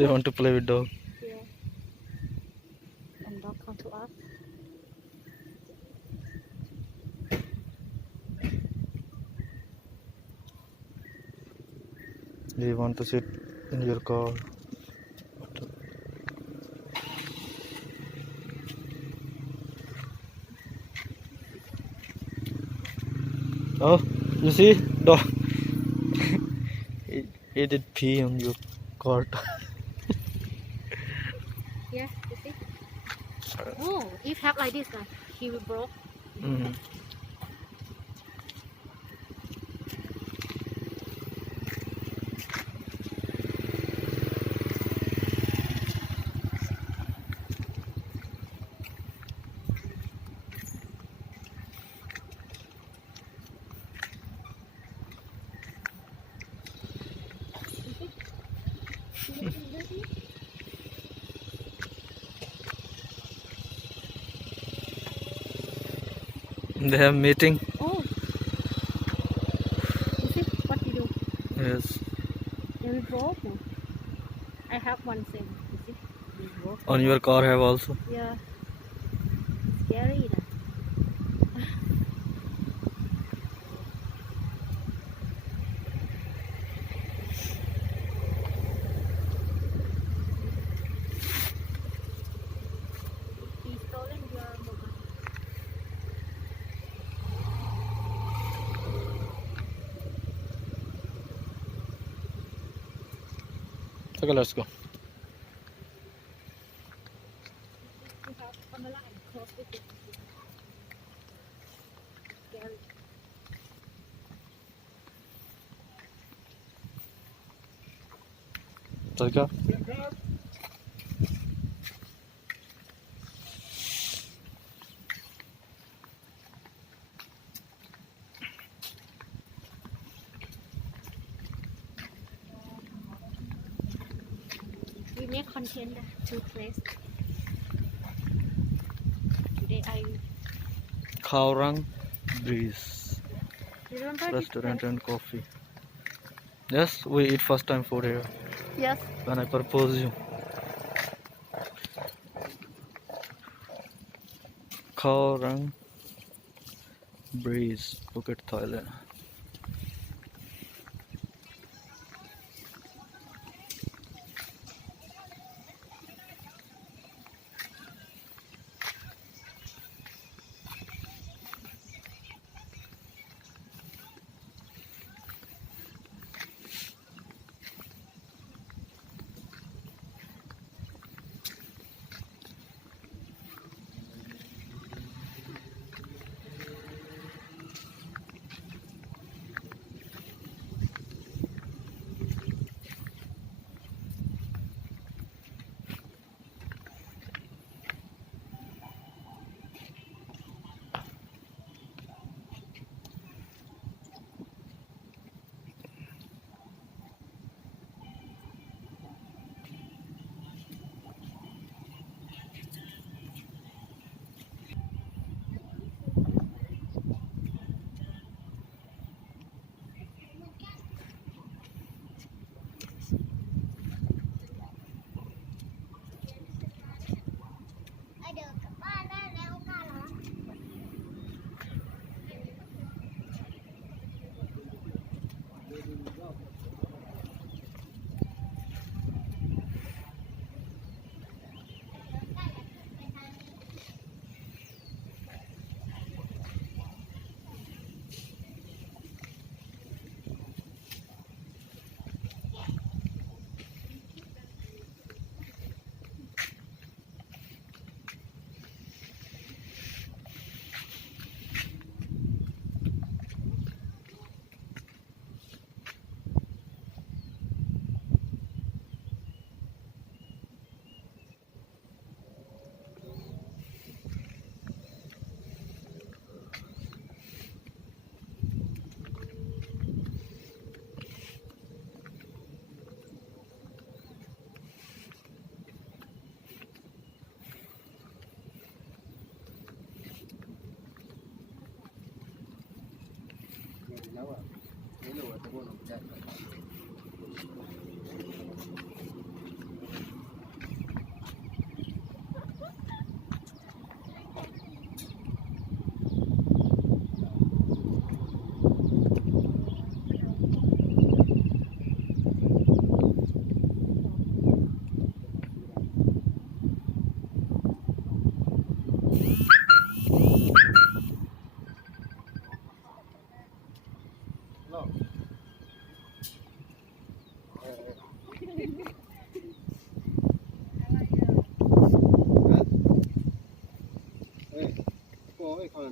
They want to play with dog. Yeah. And dog come to us. They want to sit in your car. Oh, you see, dog. He did pee on your cart. Yeah, you see? Oh, if have like this, he will broke. Mhm. They have meeting. Oh, you see what you do? Yes. They will broke. I have one thing. You see? They broke. On your car have also. Yeah. Scary. He stolen your mobile. Okay, let's go. You have camera and close with it. Scary. Let's go. We make content to place. Today I Khawrang Breeze remember this Restaurant place. and Coffee. Yes, we eat first time food here. Yes. When I propose you. Khawrang Breeze, Phuket, Thailand.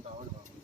down.